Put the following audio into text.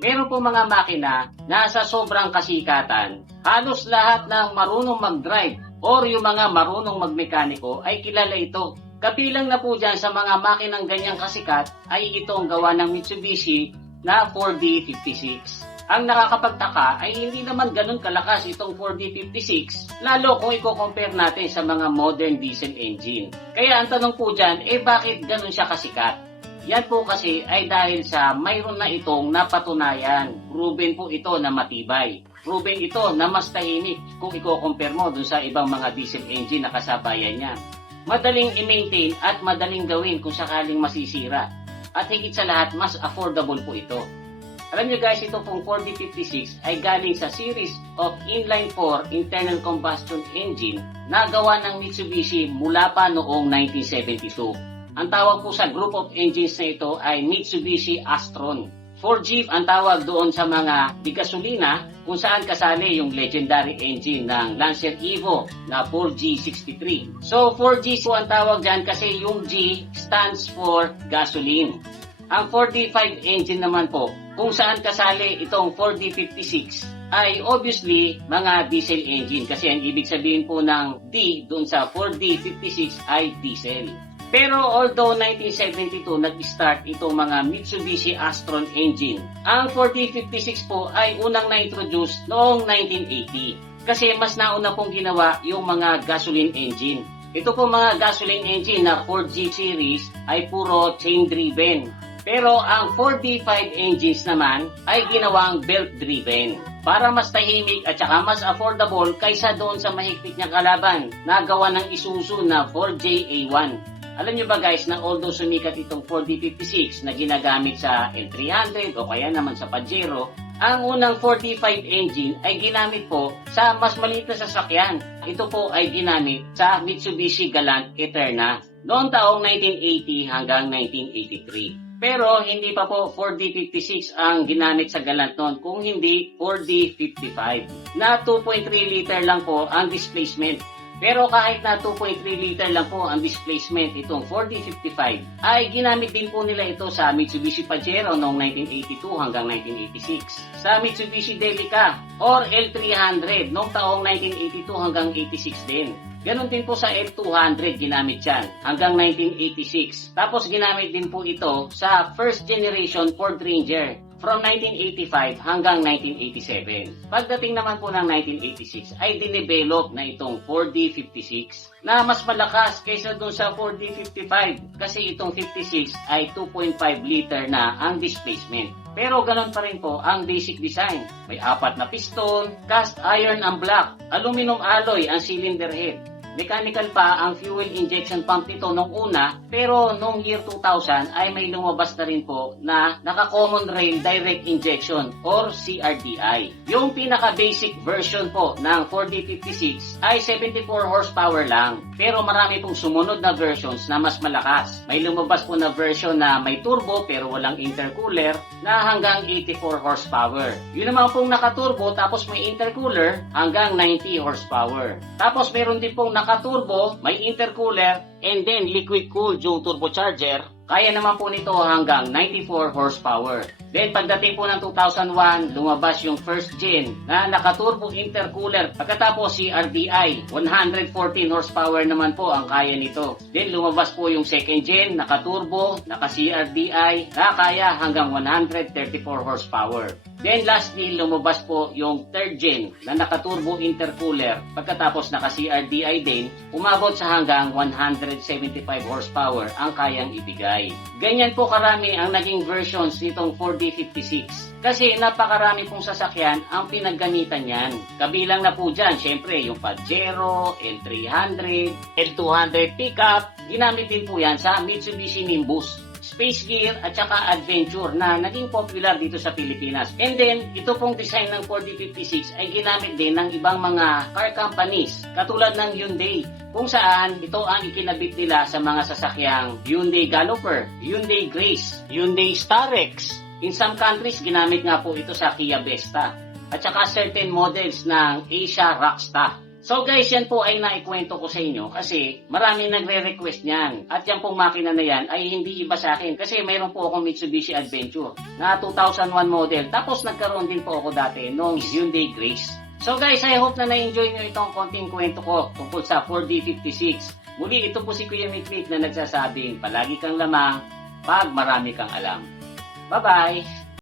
Meron po mga makina na sa sobrang kasikatan, halos lahat ng marunong mag-drive or yung mga marunong magmekaniko ay kilala ito. Kabilang na po dyan sa mga makinang ganyang kasikat ay itong gawa ng Mitsubishi na 4D56. Ang nakakapagtaka ay hindi naman ganun kalakas itong 4D56, lalo kung i-compare natin sa mga modern diesel engine. Kaya ang tanong po dyan, bakit ganun siya kasikat? Yan po kasi ay dahil sa mayroon na itong napatunayan. Proven po ito na matibay. Proven ito na mas tahimik kung i-compare mo dun sa ibang mga diesel engine na kasabayan niya. Madaling i-maintain at madaling gawin kung sakaling masisira. At higit sa lahat, mas affordable po ito. Alam nyo guys, ito pong 4D56 ay galing sa series of inline 4 internal combustion engine na gawa ng Mitsubishi mula pa noong 1972. Ang tawag po sa group of engines na ito ay Mitsubishi Astron. 4G ang tawag doon sa mga bigasolina kung saan kasali yung legendary engine ng Lancer Evo na 4G63. So 4G po ang tawag dyan kasi yung G stands for gasoline. Ang 4D5 engine naman po, kung saan kasali itong 4D56, ay obviously mga diesel engine kasi ang ibig sabihin po ng D dun sa 4D56 ay diesel. Pero although 1972 nag-start itong mga Mitsubishi Astron engine, ang 4D56 po ay unang na-introduce noong 1980 kasi mas nauna pong ginawa yung mga gasoline engine. Ito po mga gasoline engine na 4G series ay puro chain-driven. Pero ang 4D5 engines naman ay ginawang belt-driven para mas tahimik at saka mas affordable kaysa doon sa mahigpit niyang kalaban na gawa ng Isuzu na 4JA1. Alam niyo ba guys na although sumikat itong 4D56 na ginagamit sa L300 o kaya naman sa Pajero, ang unang 4D5 engine ay ginamit po sa mas maliit na sasakyan. Ito po ay ginamit sa Mitsubishi Galant Eterna noong taong 1980 hanggang 1983. Pero hindi pa po 4D56 ang ginamit sa Galant noon kung hindi 4D55 na 2.3 liter lang po ang displacement. Pero kahit na 2.3 liter lang po ang displacement itong 4D55 ay ginamit din po nila ito sa Mitsubishi Pajero noong 1982 hanggang 1986. Sa Mitsubishi Delica or L300 noong taong 1982 hanggang 86 din. Ganon din po sa L200 ginamit yan hanggang 1986. Tapos ginamit din po ito sa first generation Ford Ranger from 1985 hanggang 1987. Pagdating naman po ng 1986 ay dinevelop na itong 4D56 na mas malakas kaysa dun sa 4D55 kasi itong 56 ay 2.5 liter na ang displacement. Pero ganon pa rin po ang basic design. May 4 na piston, cast iron ang block, aluminum alloy ang cylinder head. Mechanical pa ang fuel injection pump nito nung una, pero nung year 2000 ay may lumabas na rin po na naka-common rail direct injection or CRDI. Yung pinaka-basic version po ng 4D56 ay 74 horsepower lang, pero marami pong sumunod na versions na mas malakas. May lumabas po na version na may turbo pero walang intercooler na hanggang 84 horsepower. Yun naman pong naka-turbo tapos may intercooler hanggang 90 horsepower. Tapos meron din pong naka-turbo, may intercooler, and then liquid-cooled yung turbocharger. Kaya naman po nito hanggang 94 horsepower. Then pagdating po ng 2001, lumabas yung first gen na naka-turbo intercooler. Pagkatapos si RDI, 114 horsepower naman po ang kaya nito. Then lumabas po yung second gen, naka-turbo, naka-CRDI, na kaya hanggang 134 horsepower. Then lastly, lumabas po yung third gen na naka-turbo intercooler. Pagkatapos naka-CRDI din, umabot sa hanggang 175 horsepower ang kayang ibigay. Ganyan po karami ang naging versions nitong 4D56. Kasi napakarami pong sasakyan ang pinaggamitan yan. Kabilang na po dyan, syempre, yung Pajero, L300, L200 pickup. Ginamit din po yan sa Mitsubishi Nimbus, Space Gear at saka Adventure na naging popular dito sa Pilipinas. And then, ito pong design ng 4D56 ay ginamit din ng ibang mga car companies katulad ng Hyundai, kung saan ito ang ikinabit nila sa mga sasakyang Hyundai Galloper, Hyundai Grace, Hyundai Starex. In some countries, ginamit nga po ito sa Kia Vesta at saka certain models ng Asia Rockstar. So guys, yan po ay naikwento ko sa inyo kasi marami nagre-request niyan. At yan pong makina na yan ay hindi iba sa akin kasi mayroon po akong Mitsubishi Adventure na 2001 model. Tapos nagkaroon din po ako dati nung Hyundai Grace. So guys, I hope na na-enjoy nyo itong konting kwento ko tungkol sa 4D56. Muli, ito po si Kuya Mikmik na nagsasabing palagi kang lamang pag marami kang alam. Bye-bye!